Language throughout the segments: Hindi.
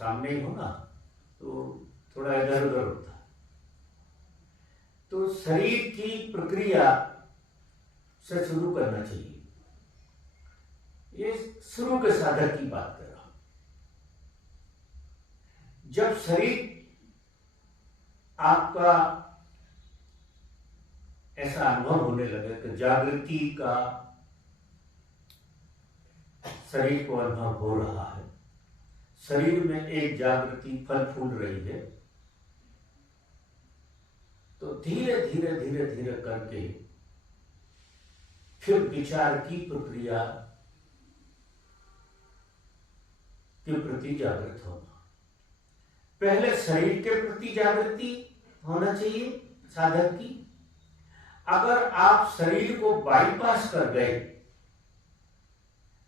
सामने ही हो ना तो थोड़ा इधर उधर होता है। तो शरीर की प्रक्रिया से शुरू करना चाहिए। ये शुरू के साधक की बात कर रहा हूं। जब शरीर आपका ऐसा अनुभव होने लगे कि जागृति का शरीर को अनुभव हो रहा है, शरीर में एक जागृति फल फूल रही है, तो धीरे धीरे धीरे धीरे करके फिर विचार की प्रक्रिया के प्रति जागृत होना। पहले शरीर के प्रति जागृति होना चाहिए साधक की। अगर आप शरीर को बाईपास कर गए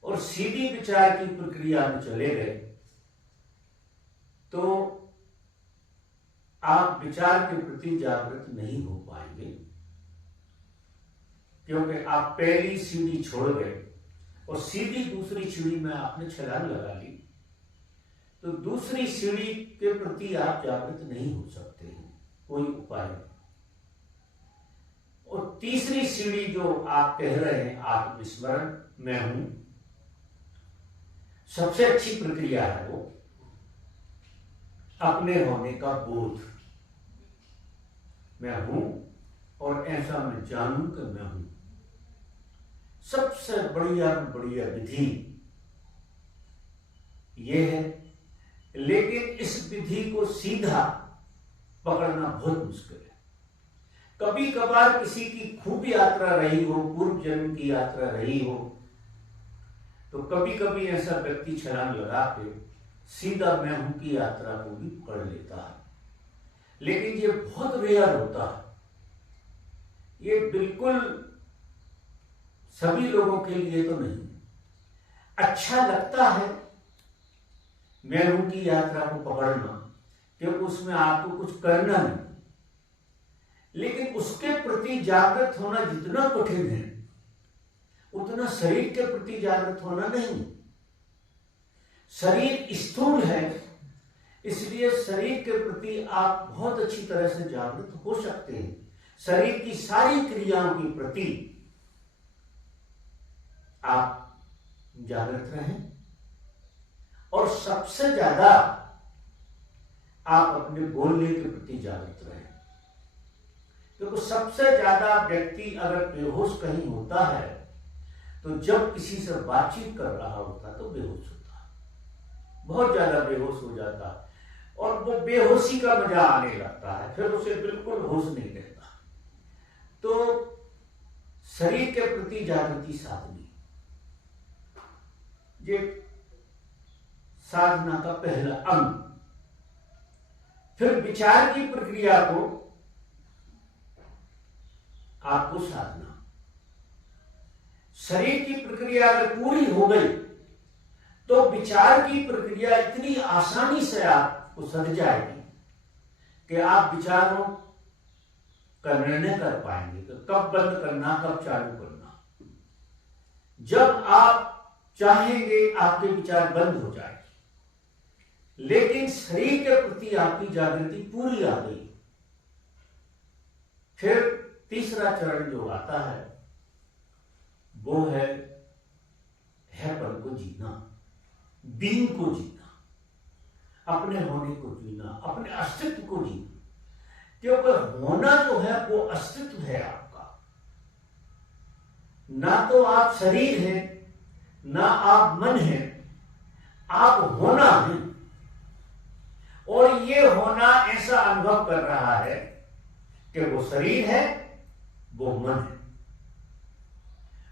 और सीधी विचार की प्रक्रिया में चले गए तो आप विचार के प्रति जागृत नहीं हो पाएंगे, क्योंकि आप पहली सीढ़ी छोड़ गए और सीधी दूसरी सीढ़ी में आपने छलांग लगा ली, तो दूसरी सीढ़ी के प्रति आप जागृत नहीं हो सकते हैं, कोई उपाय नहीं। और तीसरी सीढ़ी जो आप कह रहे हैं आत्मस्मरण, मैं हूं, सबसे अच्छी प्रक्रिया है वो अपने होने का बोध। मैं हूं और ऐसा मैं जानूं कि मैं हूं। सबसे बढ़िया विधि यह है, लेकिन इस विधि को सीधा पकड़ना बहुत मुश्किल है। कभी कभार किसी की खूब यात्रा रही हो, पूर्व जन्म की यात्रा रही हो, तो कभी कभी ऐसा व्यक्ति छलांग लगा के सीधा मैं हूं की यात्रा को भी पकड़ लेता है, लेकिन ये बहुत रेयर होता है। ये बिल्कुल सभी लोगों के लिए तो नहीं। अच्छा लगता है मैं हूं की यात्रा को पकड़ना, क्योंकि उसमें आपको कुछ करना नहीं, लेकिन उसके प्रति जागृत होना जितना कठिन है उतना शरीर के प्रति जागृत होना नहीं। शरीर स्थूल है, इसलिए शरीर के प्रति आप बहुत अच्छी तरह से जागृत हो सकते हैं। शरीर की सारी क्रियाओं के प्रति आप जागृत रहें, और सबसे ज्यादा आप अपने बोलने के प्रति जागृत रहें, क्योंकि सबसे ज्यादा व्यक्ति अगर बेहोश कहीं होता है तो जब किसी से बातचीत कर रहा होता तो बेहोश होता है, बहुत ज्यादा बेहोश हो जाता है, और वो बेहोशी का मजा आने लगता है, फिर उसे बिल्कुल होश नहीं रहता। तो शरीर के प्रति जागृति साधनी, ये साधना का पहला अंग। फिर विचार की प्रक्रिया को आपको साधना। शरीर की प्रक्रिया अगर पूरी हो गई तो विचार की प्रक्रिया इतनी आसानी से आपको सध जाएगी कि आप विचारों का निर्णय कर पाएंगे कि कब बंद करना, कब चालू करना। जब आप चाहेंगे आपके विचार बंद हो जाएंगे, लेकिन शरीर के प्रति आपकी जागृति पूरी आ गई। फिर तीसरा चरण जो आता है वो है पल को जीना, बीइंग को जीना, अपने होने को जीना, अपने अस्तित्व को जीना। क्योंकि होना जो है वो अस्तित्व है आपका। ना तो आप शरीर हैं, ना आप मन हैं, आप होना हैं। और ये होना ऐसा अनुभव कर रहा है कि वो शरीर है, वो मन है।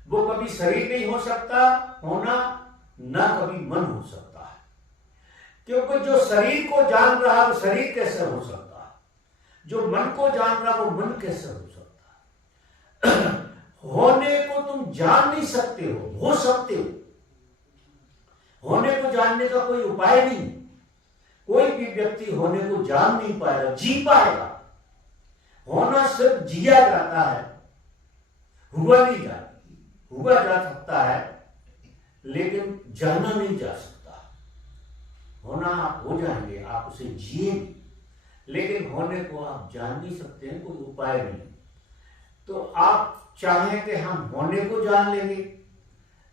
वो कभी शरीर नहीं हो सकता होना, ना कभी मन हो सकता है, क्योंकि जो शरीर को जान रहा है वो शरीर कैसे हो सकता है, जो मन को जान रहा वो मन कैसे हो सकता है। होने को तुम जान नहीं सकते हो सकते हो। होने को जानने का कोई उपाय नहीं। कोई भी व्यक्ति होने को जान नहीं पाएगा, जी पाएगा। होना सिर्फ जिया जाता है, हुआ नहीं जाता। हुआ जा सकता है लेकिन जाना नहीं जा सकता। होना आप हो जाएंगे, आप उसे जिए, लेकिन होने को आप जान नहीं सकते हैं, कोई उपाय नहीं। तो आप चाहें कि हम होने को जान लेंगे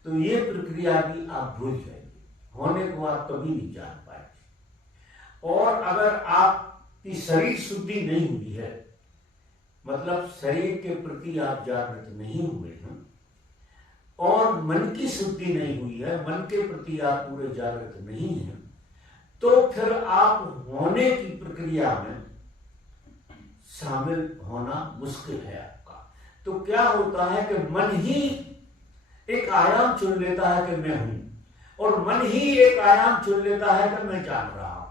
तो ये प्रक्रिया भी आप भूल जाएंगे, होने को आप कभी नहीं जान पाएंगे। और अगर आपकी शरीर शुद्धि नहीं हुई है, मतलब शरीर के प्रति आप जागृत नहीं हुए हैं, और मन की शुद्धि नहीं हुई है, मन के प्रति आप पूरे जागृत नहीं हैं, तो फिर आप होने की प्रक्रिया में शामिल होना मुश्किल है आपका। तो क्या होता है कि मन ही एक आयाम चुन लेता है कि मैं हूं, और मन ही एक आयाम चुन लेता है कि मैं जान रहा हूं।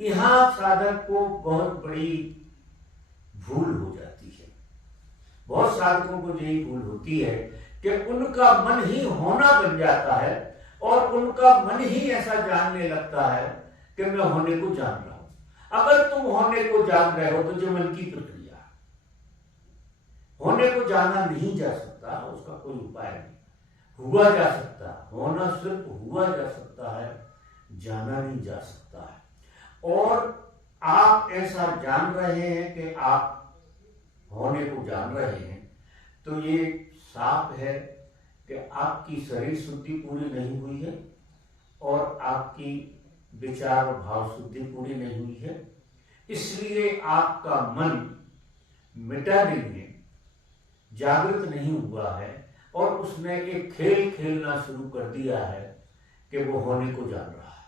यहां साधक को बहुत बड़ी भूल हो जाती है। बहुत साधकों को यही भूल होती है कि उनका मन ही होना बन जाता है, और उनका मन ही ऐसा जानने लगता है कि मैं होने को जान रहा हूं। अगर तुम होने को जान रहे हो तो जो मन की प्रक्रिया, होने को जाना नहीं जा सकता, उसका कोई उपाय नहीं। हुआ जा सकता, होना सिर्फ हुआ जा सकता है, जाना नहीं जा सकता है। और आप ऐसा जान रहे हैं कि आप होने को जान रहे हैं, तो ये साफ है कि आपकी शरीर शुद्धि पूरी नहीं हुई है, और आपकी विचार और भाव शुद्धि पूरी नहीं हुई है। इसलिए आपका मन मिटा नहीं है, जागृत नहीं हुआ है, और उसने एक खेल खेलना शुरू कर दिया है कि वो होने को जान रहा है।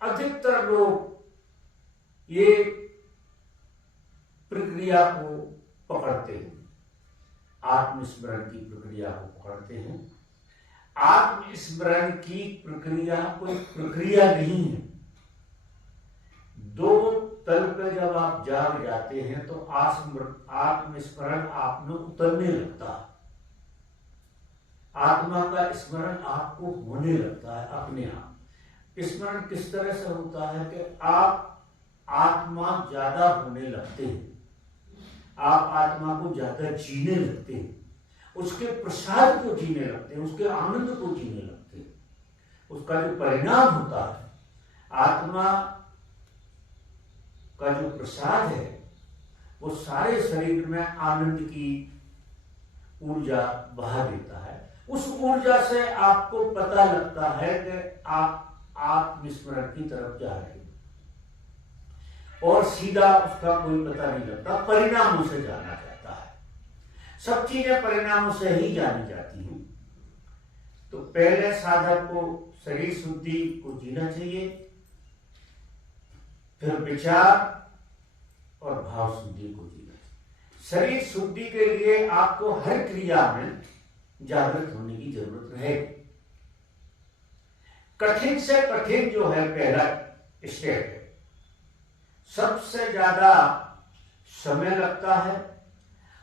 अधिकतर लोग ये प्रक्रिया को पकड़ते हैं, आत्मस्मरण की प्रक्रिया को पकड़ते हैं। आत्मस्मरण की प्रक्रिया कोई प्रक्रिया नहीं है। दो तल पे जब आप जाग जाते हैं तो आत्मस्मरण आप में उतरने लगता है, आत्मा का स्मरण आपको होने लगता है अपने आप। स्मरण किस तरह से होता है कि आप आत्मा ज्यादा होने लगते हैं, आप आत्मा को ज्यादा जीने लगते हैं, उसके प्रसाद को जीने लगते हैं, उसके आनंद को जीने लगते हैं। उसका जो परिणाम होता है, आत्मा का जो प्रसाद है, वो सारे शरीर में आनंद की ऊर्जा बहा देता है। उस ऊर्जा से आपको पता लगता है कि आप आत्मस्मरण की तरफ जा रहे हैं, और सीधा उसका कोई पता नहीं लगता, परिणामों से जाना जाता है। सब चीजें परिणामों से ही जानी जाती हैं। तो पहले साधक को शरीर शुद्धि को जीना चाहिए, फिर विचार और भाव शुद्धि को जीना चाहिए। शरीर शुद्धि के लिए आपको हर क्रिया में जागृत होने की जरूरत है। कठिन से कठिन जो है पहला स्टेप है, सबसे ज्यादा समय लगता है,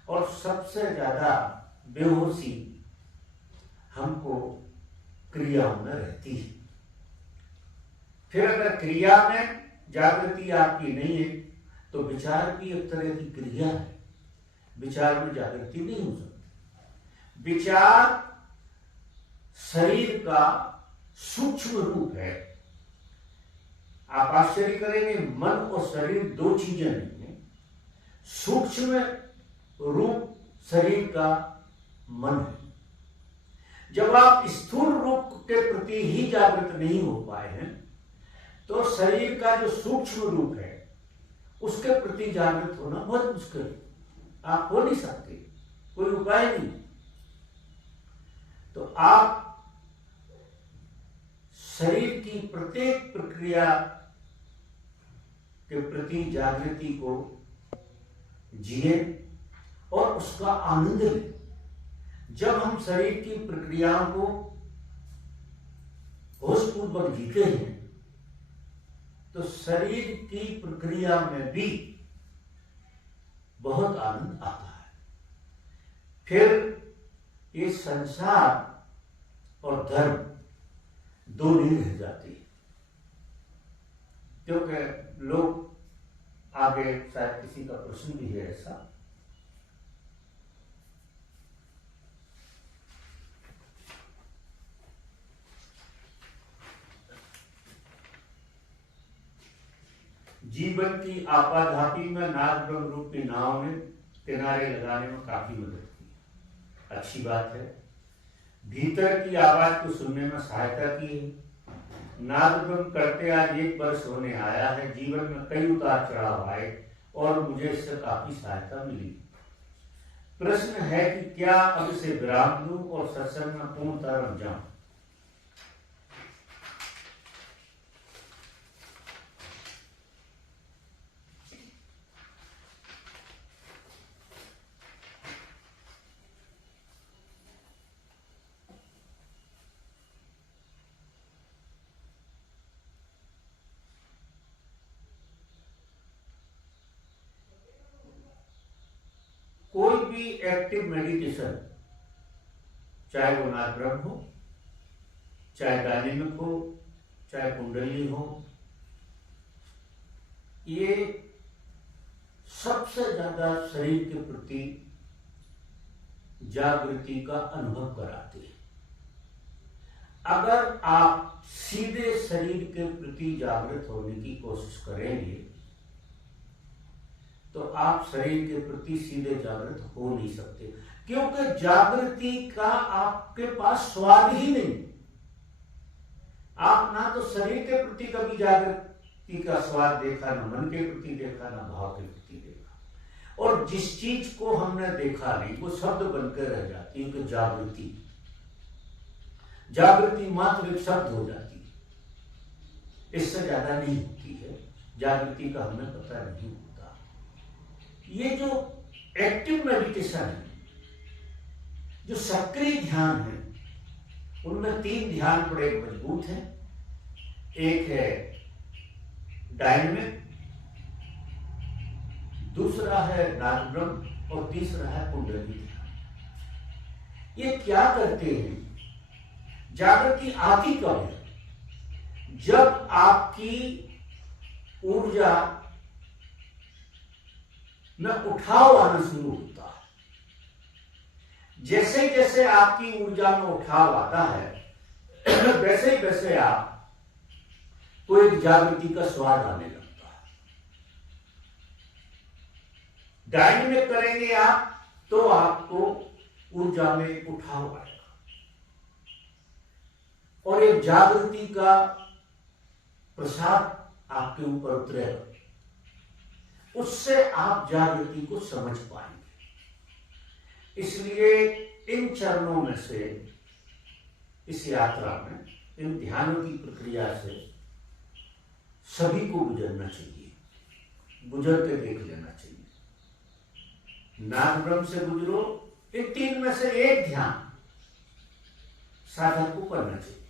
और सबसे ज्यादा बेहोशी हमको क्रियाओं में रहती है। फिर अगर क्रिया में जागृति आपकी नहीं है तो विचार भी एक तरह की क्रिया है, विचार में जागृति नहीं हो सकती। विचार शरीर का सूक्ष्म रूप है। आप आश्चर्य करेंगे, मन और शरीर दो चीजें नहीं है। सूक्ष्म रूप शरीर का मन है। जब आप स्थूल रूप के प्रति ही जागृत नहीं हो पाए हैं, तो शरीर का जो सूक्ष्म रूप है उसके प्रति जागृत होना बहुत मुश्किल है। आप हो नहीं सकते, कोई उपाय नहीं। तो आप शरीर की प्रत्येक प्रक्रिया के प्रति जागृति को जिए और उसका आनंद लें। जब हम शरीर की प्रक्रियाओं को होशपूर्वक जीते हैं तो शरीर की प्रक्रिया में भी बहुत आनंद आता है। फिर ये संसार और धर्म दो नहीं रह जाती, क्योंकि लोग आगे शायद किसी का प्रश्न भी है ऐसा। जीवन की आपाधापी में नाद ब्रह्म रूपी नाव ने किनारे लगाने में काफी मदद की। अच्छी बात है। भीतर की आवाज को सुनने में सहायता की है। नाद ब्रह्म करते आज 1 वर्ष होने आया है। जीवन में कई उतार चढ़ाव आए और मुझे इससे काफी सहायता मिली। प्रश्न है कि क्या अब इसे विराम दूं और सत्संग में पूर्णतः रम जाऊं। कोई भी एक्टिव मेडिटेशन, चाहे वो नाद ब्रह्म हो, चाहे डायनेमिक हो, चाहे कुंडली हो, ये सबसे ज्यादा शरीर के प्रति जागृति का अनुभव कराते हैं। अगर आप सीधे शरीर के प्रति जागृत होने की कोशिश करेंगे तो आप शरीर के प्रति सीधे जागृत हो नहीं सकते, क्योंकि जागृति का आपके पास स्वाद ही नहीं। आप ना तो शरीर के प्रति कभी जागृति का स्वाद देखा, ना मन के प्रति देखा, ना भाव के प्रति देखा। और जिस चीज को हमने देखा नहीं वो शब्द बनकर रह जाती है कि जागृति। जागृति मात्र एक शब्द हो जाती है, इससे ज्यादा नहीं होती है। जागृति का हमें पता नहीं होता। ये जो एक्टिव मेडिटेशन है, जो सक्रिय ध्यान है, उनमें 3 ध्यान बड़े मजबूत हैं। एक है डायनेमिक, दूसरा है नाद ब्रह्म और तीसरा है कुंडली ध्यान। ये क्या करते हैं? जागृति आती कब है? जब आपकी ऊर्जा में उठाव आना शुरू होता है। जैसे जैसे आपकी ऊर्जा में उठाव आता है वैसे ही वैसे आप को एक जागृति का स्वाद आने लगता है। डायनेमिक करेंगे आप तो आपको ऊर्जा में उठाव आएगा और एक जागृति का प्रसाद आपके ऊपर उतरेगा। उससे आप जागृति को समझ पाएंगे। इसलिए इन चरणों में से, इस यात्रा में, इन ध्यानों की प्रक्रिया से सभी को गुजरना चाहिए, गुजर के देख लेना चाहिए। नाद ब्रह्म से गुजरो, इन 3 में से एक ध्यान साधक को करना चाहिए।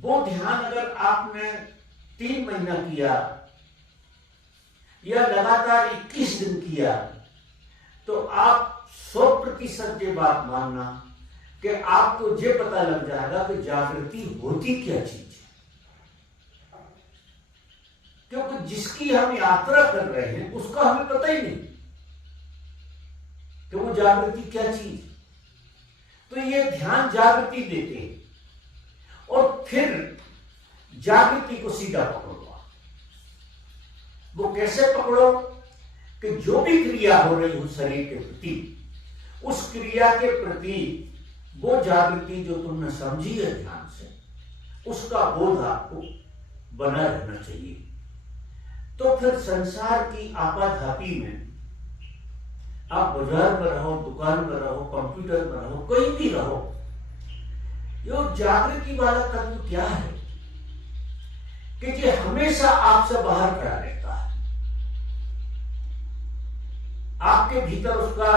वो ध्यान अगर आपने 3 महीना किया या लगातार 21 दिन किया तो आप 100% ये बात मानना कि आपको ये पता लग जाएगा कि जागृति होती क्या चीज है। क्योंकि जिसकी हम यात्रा कर रहे हैं उसका हमें पता ही नहीं कि वो जागृति क्या चीज। तो ये ध्यान जागृति देते हैं और फिर जागृति को सीधा पकड़ो। वो कैसे पकड़ो कि जो भी क्रिया हो रही हो शरीर के प्रति, उस क्रिया के प्रति वो जागृति जो तुमने समझी है ध्यान से, उसका बोध आपको बना रहना चाहिए। तो फिर संसार की आपाधापी में आप बाजार में रहो, दुकान में रहो, कंप्यूटर में रहो, कहीं भी रहो, ये जागृति वाला तत्व क्या है कि ये हमेशा आपसे बाहर खड़ा रहता है। आपके भीतर उसका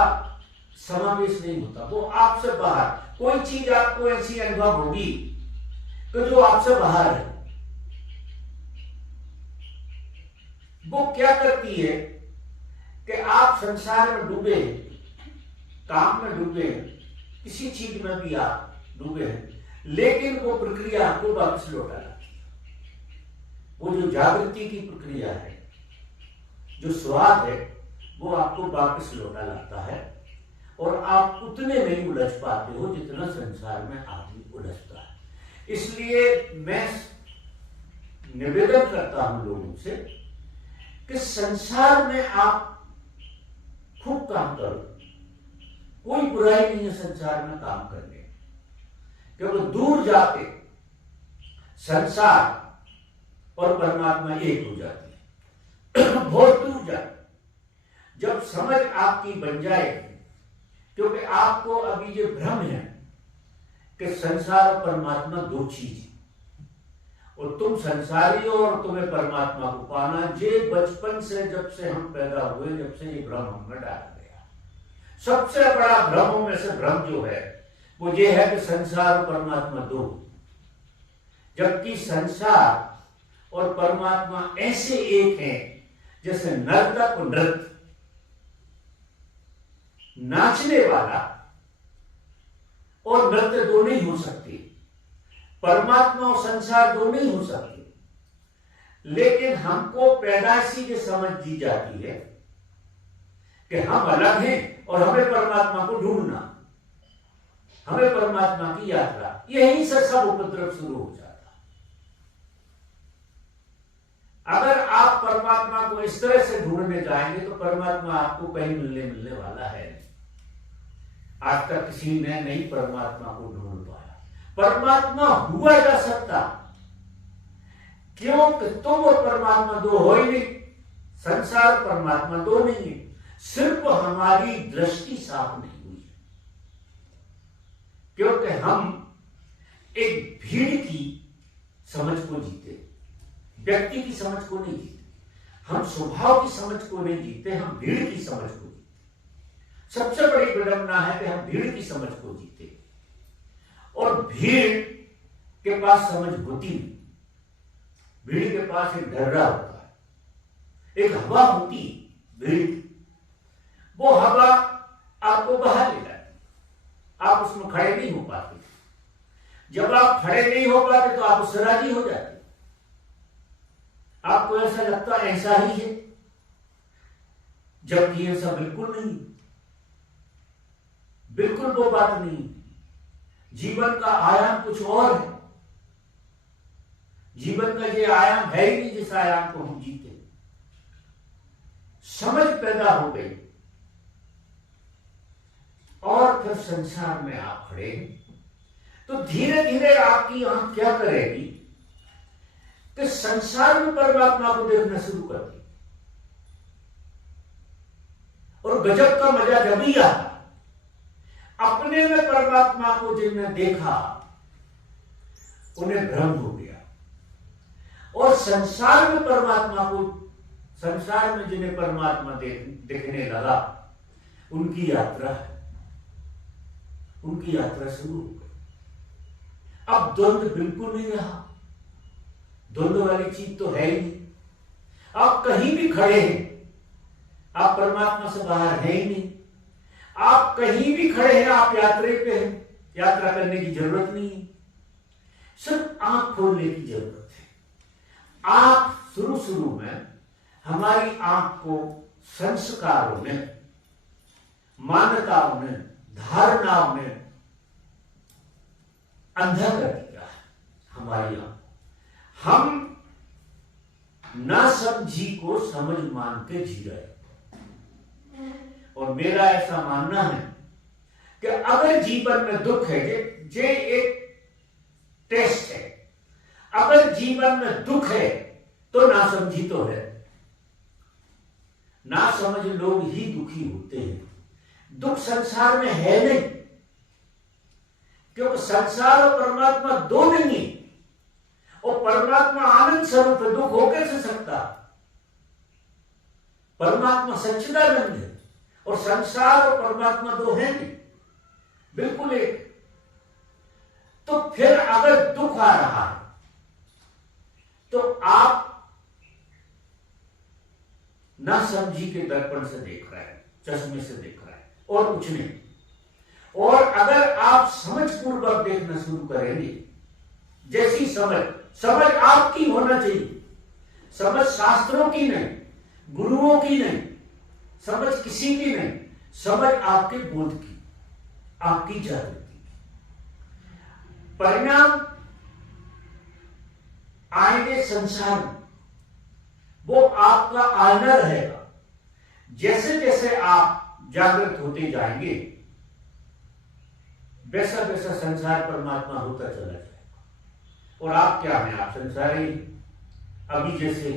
समावेश नहीं होता, वो आपसे बाहर। कोई चीज आपको ऐसी अनुभव होगी कि जो आपसे बाहर है। वो क्या करती है कि आप संसार में डूबे हैं, काम में डूबे हैं, किसी चीज में भी आप डूबे हैं, लेकिन वो प्रक्रिया आपको वापस लौटा लाती है। वो जो जागृति की प्रक्रिया है, जो स्वाद है, वो आपको वापस लौटा लाता है और आप उतने नहीं उलझ पाते हो जितना संसार में आदमी उलझता है। इसलिए मैं निवेदन करता हूं लोगों से कि संसार में आप खूब काम करो, कोई बुराई नहीं है संसार में काम करने, क्योंकि दूर जाके संसार और परमात्मा एक हो जाती है। बहुत दूर जाके जब समझ आपकी बन जाएगी, क्योंकि आपको अभी ये भ्रम है कि संसार और परमात्मा दो चीज है, और तुम संसारी हो और तुम्हें परमात्मा को पाना, ये बचपन से जब से हम पैदा हुए, जब से ये भ्रम हमें डाला गया। सबसे बड़ा भ्रमों में से भ्रम जो है वो ये है कि संसार और परमात्मा दो, जबकि संसार और परमात्मा ऐसे एक हैं जैसे नर्तक और नृत्य। नाचने वाला और नृत्य दो नहीं हो सकते, परमात्मा और संसार दो नहीं हो सकते, लेकिन हमको पैदाइशी की समझ दी जाती है कि हम अलग हैं और हमें परमात्मा को ढूंढना, हमें परमात्मा की यात्रा, यहीं से सब उपद्रव शुरू हो जाता। अगर आप परमात्मा को इस तरह से ढूंढने जाएंगे तो परमात्मा आपको कहीं मिलने वाला है नहीं। आज तक किसी ने नहीं परमात्मा को ढूंढ पाया। परमात्मा हुआ जा सकता, क्योंकि तुम और परमात्मा दो हो ही नहीं, संसार परमात्मा दो नहीं है, सिर्फ हमारी दृष्टि साफ नहीं हुई है, क्योंकि हम एक भीड़ की समझ को जीते, व्यक्ति की समझ को नहीं जीते, हम स्वभाव की समझ को नहीं जीते, हम भीड़ की समझ को जीते। सबसे बड़ी विडंबना है कि हम भीड़ की समझ को जीते, और भीड़ के पास समझ होती नहीं। भीड़ के पास एक ढर्रा होता है, एक हवा होती भीड़ की, वो हवा आपको बहा ले जाती, आप उसमें खड़े नहीं हो पाते। जब आप खड़े नहीं हो पाते तो आप उससे राजी हो जाते, आपको ऐसा लगता है ऐसा ही है, जबकि ऐसा बिल्कुल नहीं, बिल्कुल वो बात नहीं। जीवन का आयाम कुछ और है, जीवन का ये आयाम है ही नहीं जिस आयाम को हम जीते। समझ पैदा हो गई और फिर संसार में आप खड़े हैं, तो धीरे धीरे आपकी आंख क्या करेगी कि संसार में परमात्मा को देखना शुरू कर दी, और गजब का मजा जब ही आता, अपने में परमात्मा को जिन्होंने देखा उन्हें भ्रम हो गया, और संसार में परमात्मा को, संसार में जिन्हें परमात्मा दिखने लगा, उनकी यात्रा शुरू हो गई। अब द्वंद्व बिल्कुल नहीं रहा, द्वंद्व वाली चीज तो है ही नहीं। आप कहीं भी खड़े हैं, आप परमात्मा से बाहर है ही नहीं। आप कहीं भी खड़े हैं, आप यात्रा पे हैं, यात्रा करने की जरूरत नहीं है, सिर्फ आंख खोलने की जरूरत है। आंख शुरू में हमारी आंख को संस्कारों ने, मान्यताओं ने, धारणाओं ने अंधा कर दिया है हमारी आंख। हम ना समझी को समझ मान के जी रहे, और मेरा ऐसा मानना है कि अगर जीवन में दुख है, ये एक टेस्ट है, अगर जीवन में दुख है तो नासमझी तो है। नासमझ लोग ही दुखी होते हैं, दुख संसार में है नहीं, क्योंकि संसार और परमात्मा दो नहीं है, और परमात्मा आनंद स्वरूप है, दुख हो कैसे सकता? परमात्मा सच्चिदानंद है, और संसार और परमात्मा दो है नहीं, बिल्कुल एक। तो फिर अगर दुख आ रहा है तो आप ना समझी के दर्पण से देख रहे हैं, चश्मे से देख रहे हैं, और कुछ नहीं। और अगर आप समझ पूर्वक देखना शुरू करेंगे, जैसी समझ आपकी होना चाहिए, समझ शास्त्रों की नहीं, गुरुओं की नहीं, समझ किसी की नहीं, समझ आपके बोध की, आपकी जागृति की। परिणाम आएंगे संसार में, वो आपका आईना रहेगा। जैसे जैसे आप जागृत होते जाएंगे, वैसा वैसा संसार परमात्मा होता चला जाएगा। और आप क्या हैं? आप संसारी अभी जैसे,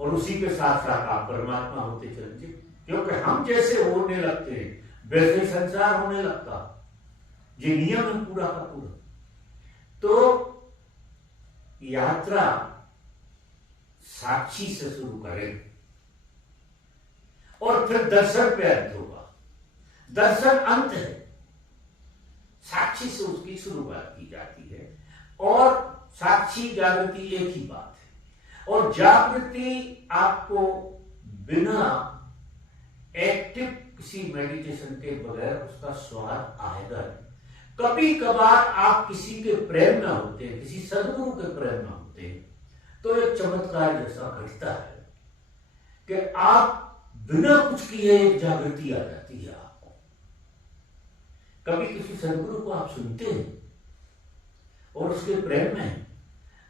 और उसी के साथ साथ आप परमात्मा होते चलेंगे। क्योंकि हम जैसे होने लगते हैं वैसे ही संसार होने लगता। ये नियम है पूरा का पूरा। तो यात्रा साक्षी से शुरू करें और फिर दर्शन पे अंत होगा। दर्शन अंत है, साक्षी से उसकी शुरुआत की जाती है। और साक्षी जागृति एक ही बात है। और जागृति आपको बिना एक्टिव किसी मेडिटेशन के बगैर उसका स्वाद आएगा। कभी कभार आप किसी के प्रेम में होते हैं, किसी सदगुरु के प्रेम में होते हैं, तो एक चमत्कार जैसा घटता है कि आप बिना कुछ किए एक जागृति आ जाती है आपको। कभी किसी सदगुरु को आप सुनते हैं और उसके प्रेम में,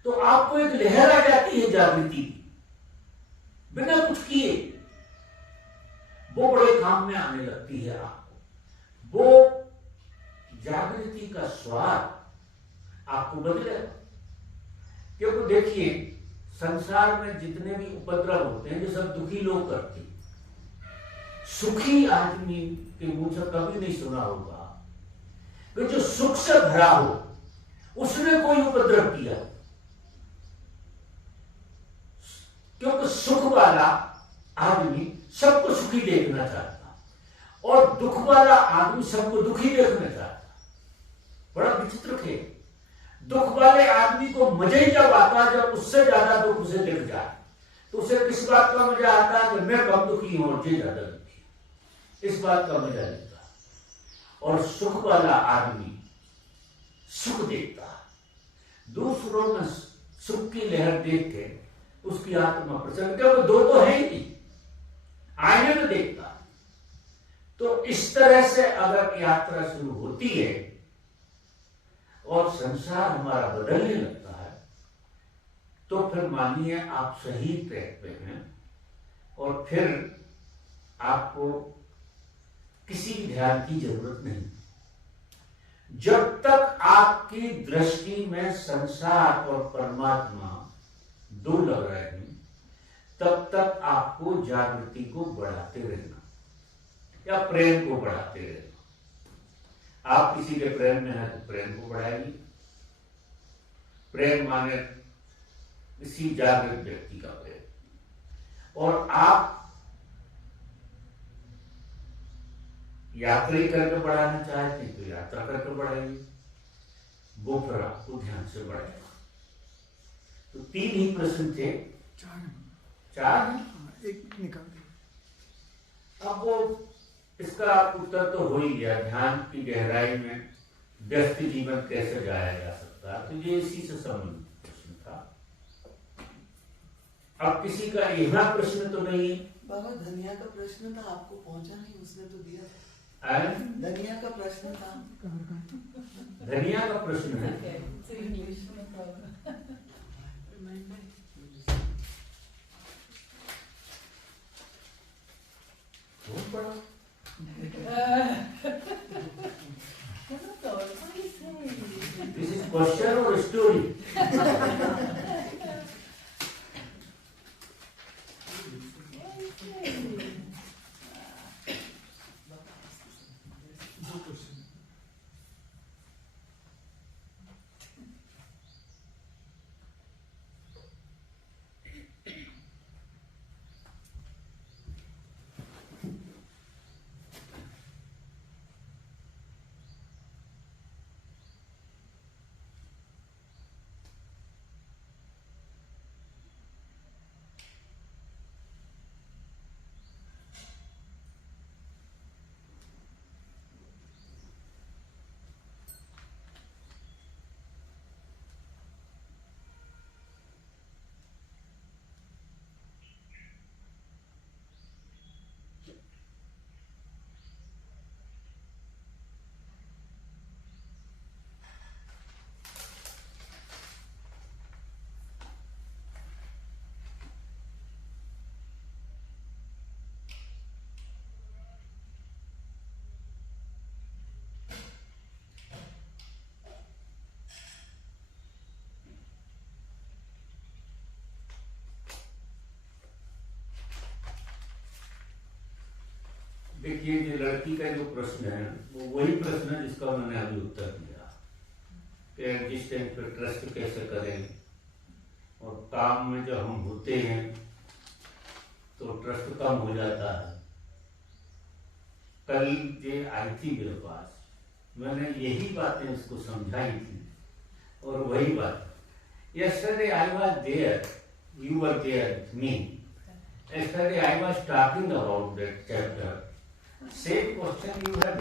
तो आपको एक लहर आ जाती है जागृति की, बिना कुछ किए। वो बड़े काम में आने लगती है आपको। वो जागृति का स्वाद आपको बदलेगा। क्योंकि देखिए, संसार में जितने भी उपद्रव होते हैं, जो सब दुखी लोग करते हैं। सुखी आदमी के मुंह से कभी नहीं सुना होगा कि जो सुख से भरा हो उसने कोई उपद्रव किया। क्योंकि सुख वाला आदमी सबको सुखी देखना चाहता और दुख वाला आदमी सबको दुखी देखना चाहता। बड़ा विचित्र है। दुख वाले आदमी को मजा ही जब आता है जब उससे ज्यादा दुख उसे दिख जाए, तो उसे किस बात का मजा आता है कि मैं कम दुखी हूं और ये ज्यादा दुखी। इस बात का मजा लेता। और सुख वाला आदमी सुख देखता है, दूसरों में सुख की लहर देख के उसकी आत्मा प्रसन्न, क्योंकि दो तो है ही, आईने में देखता। तो इस तरह से अगर यात्रा शुरू होती है और संसार हमारा बदलने लगता है, तो फिर मानिए आप सही ट्रैक पे हैं और फिर आपको किसी ध्यान की जरूरत नहीं। जब तक आपकी दृष्टि में संसार और परमात्मा दो लग रहे हैं, तब तक आपको जागृति को बढ़ाते रहना या प्रेम को बढ़ाते रहना। आप किसी के प्रेम में हैं तो प्रेम को बढ़ाइए। प्रेम माने किसी जागृत व्यक्ति का प्रेम। और आप यात्रा करके बढ़ाना चाहते हैं तो यात्रा करके बढ़ाइए, वो फिर आपको ध्यान से बढ़ाएगा। तो 3 ही प्रश्न थे। 4 एक निकाल दिया। अब वो इसका उत्तर तो हो ही गया। ध्यान की गहराई में व्यस्त जीवन कैसे जाया जा सकता है, तो ये इसी से संबंधित प्रश्न था। अब किसी का यह प्रश्न तो नहीं है। बाबा धनिया का प्रश्न था, आपको पहुंचा नहीं, उसने तो दिया। धनिया का प्रश्न था। धनिया का प्रश्न है। बहुत बड़ा। This is question or story? एक ये जो लड़की का जो प्रश्न है वो वही प्रश्न है जिसका मैंने अभी उत्तर दिया कि एग्जिस्टेंस पे ट्रस्ट कैसे करें, और काम में जब हम होते हैं तो ट्रस्ट कम हो जाता है। कल जे आई थी मेरे पास, मैंने यही बातें उसको समझाई थी, और वही बात yesterday I was there, you were there with me. Yesterday I was talking about that chapter. Same question you have